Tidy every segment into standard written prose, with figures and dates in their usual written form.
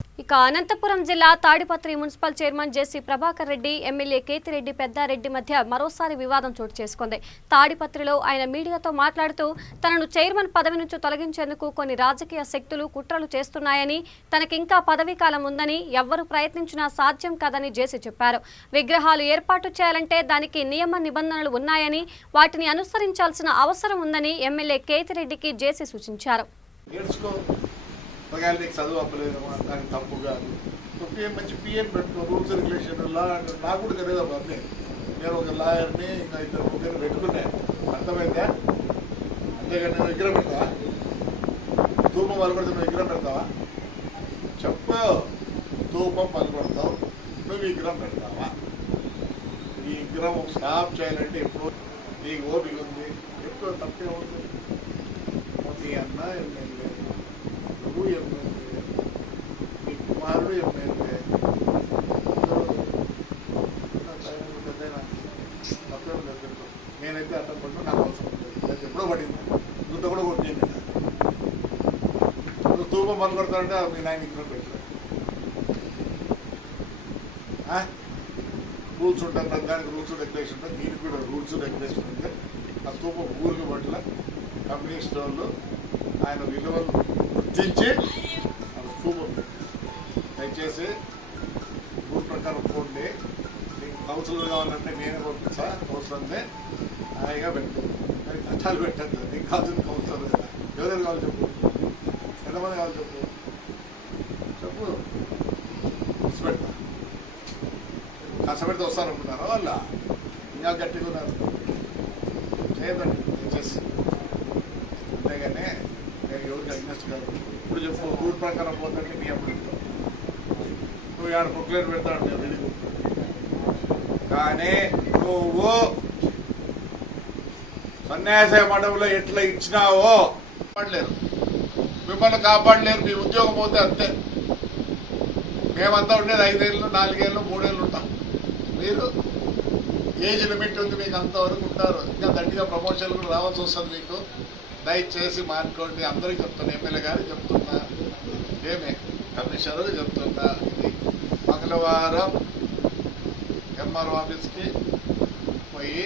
ఇక అనంతపురం జిల్లా Tadipatri municipal chairman జేసీ Prabhakar Reddy MLA Kethireddy Peddareddy మధ్య మరోసారి వివాదం చోటు చేసుకుంది. తాడిపత్రిలో ఆయన మీడియాతో మాట్లాడుతూ తనను చైర్మన్ పదవి నుంచి తొలగించేందుకు కొన్ని రాజకీయ శక్తులు కుట్రలు చేస్తున్నాయని, తనకింకా పదవీ కాలం ఉందని, ఎవ్వరు ప్రయత్నించినా సాధ్యం కాదని జేసీ చెప్పారు. విగ్రహాలు ఏర్పాటు చేయాలంటే దానికి నియమ నిబంధనలు ఉన్నాయని, వాటిని అనుసరించాల్సిన అవసరం ఉందని ఎమ్మెల్యే కేతిరెడ్డికి జేసీ సూచించారు. నీకు చదువు అప్పలేదమ్మా, దానికి తప్పు కాదు. మంచి పిఎం పెట్టుకో, రూల్స్ రెగ్యులేషన్ లా నాకు కూడా తెలియదు అన్నీ. నేను ఒక లాయర్ని ఇంకా ఇద్దరు ముగ్గురు పెట్టుకున్నాను, అర్థమైందా? అంతేగాని నువ్వు విగ్రహం పెడతావా? ధూపం పలకొడితే నువ్వు విగ్రహం పెడతావా? చెప్పు. ధూపం పలకొడతావు, నువ్వు విగ్రహం పెడతావా? ఈ విగ్రహం స్టాప్ చేయాలంటే ఎప్పుడు నీకు ఓపిక ఉంది, ఎప్పుడు తప్పే ఉంది. మీ అన్న ఎమ్మెల్యే, నువ్వు ఎమ్మెల్యే, నీ కుమారుడు ఎమ్మెల్యే, తప్పేం లేదు. నేనైతే అర్థం పడినా నాకు అవసరం లేదు, నేను ఎప్పుడో పడింది, గుద్ద కూడా కొట్టేయండి. నువ్వు ధూపం పలకొడతానంటే మీ నాయన విగ్రహం పెట్టలేదు. రూల్స్ ఉంటాయి, ప్రతిదానికి రూల్స్ రెగ్యులేషన్ ఉంటాయి, దీనికి కూడా రూల్స్ రెగ్యులేషన్ ఉంటే ఆ ధూపం ఊరికి పట్ల కమ్యూనిస్ట్ వాళ్ళు ఆయన విలువలు గుర్తించి ధూపం దయచేసి రూల్ ప్రకారం పోండి. నీకు కౌన్సిలర్ కావాలంటే నేనే పంపిస్తా, కౌన్సిలర్నే హాయిగా పెట్టదు, కానీ కష్టాలు పెట్టద్దు. నీకు కావాల్సిన కౌన్సిలర్ కదా, ఎవరైనా కావాలి చెప్పు, ఎంతమంది కావాలి చెప్పు, చెప్పు పెడతా. కష్టపెడితే వస్తారనుకున్నారా వాళ్ళ? ఇంకా గట్టిగా ఉన్నారు, చేయదండి దయచేసి. అంతేగానే నేను ఎవరికి అగ్నెస్ట్ కాదు. ఇప్పుడు చెప్పు, రూల్ ప్రకారం పోతుంటే నీ అప్పుడు నువ్వు ఆడ ప్రొక్లేర్ పెడతాడు, నేను విడిగు. కానీ నువ్వు సన్యాస మండపంలో ఎట్లా ఇచ్చినావో కాపాడలేరు, మిమ్మల్ని కాపాడలేరు. మీ ఉద్యోగం పోతే అంతే. మేమంతా ఉండేది 5 ఏళ్ళు, 4 ఏళ్ళు, 3 ఏళ్ళు ఉంటాం. మీరు ఏజ్ లిమిట్ ఉంది, మీకు అంతవరకు ఉంటారు. ఇంకా దండిగా ప్రమోషన్లు కూడా రావాల్సి వస్తుంది మీకు. దయచేసి మానుకోండి. అందరికీ చెప్తున్నా, ఎమ్మెల్యే గారికి చెప్తున్నా, ఏమే కమిషనర్కి చెప్తున్నా. ఇది మంగళవారం ఎంఆర్ఓ ఆఫీస్కి పోయి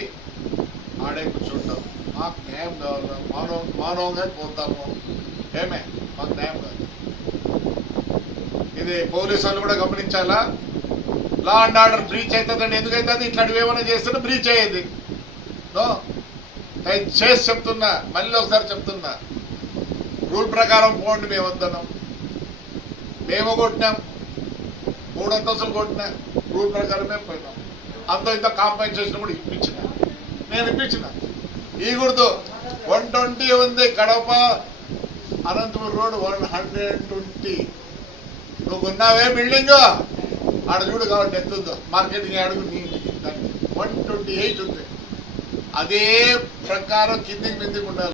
ఆడే కూర్చుంటాం. మాకు న్యాయం కావాలి, మానవంగా పోతాము. ఏమే మాకు న్యాయం కావాలి. ఇది పోలీసు వాళ్ళు కూడా గమనించాలా. లా అండ్ ఆర్డర్ బ్రీచ్ అవుతుందండి. ఎందుకైతుంది? ఇట్లాంటివి ఏమైనా చేస్తున్నా బ్రీచ్ అయ్యేది. నో, దయచేసి చెప్తున్నా, మళ్ళీ ఒకసారి చెప్తున్నా, రూల్ ప్రకారం పోండి. మేము వద్దన్నాం, మేము కొట్టినాం, 3 అంతస్తులు కొట్టినా, రూల్ ప్రకారమే పోయినాం. అంత ఇంత కాంపెన్సేషన్ కూడా ఇప్పించిన, నేను ఇప్పించిన. ఈ గుర్తు 120 ఉంది, కడప అనంతపురం రోడ్ 120. నువ్వు ఉన్నావే బిల్డింగ్ ఆడ చూడు, కాబట్టి ఎంత ఉందో మార్కెటింగ్ అడుగు. నీ దానికి 128 ఉంది. అదే ప్రకారం కిందికి మిందికి ఉండాలి.